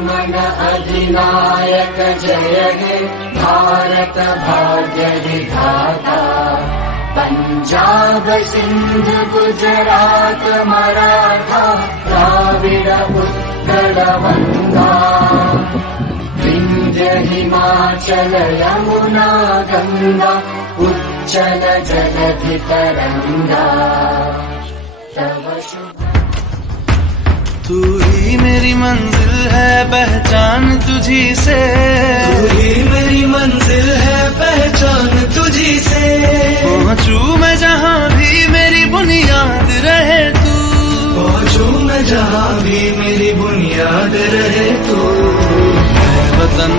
मन अधिनायक जय हे भारत भाग्य विधाता। पंजाब सिंध गुजरात मराठा द्राविड़ उत्कल गंगा। विंध्य हिमाचल यमुना गंगा उच्चल जलधि तरंगा। तव शुभ तू ही मेरी मंजिल है पहचान तुझी से, तू ही मेरी मंजिल है पहचान तुझी से। पहुँचूं मैं जहाँ भी मेरी बुनियाद रहे तू, पहुँचूं मैं जहाँ भी मेरी बुनियाद रहे तू। है वतन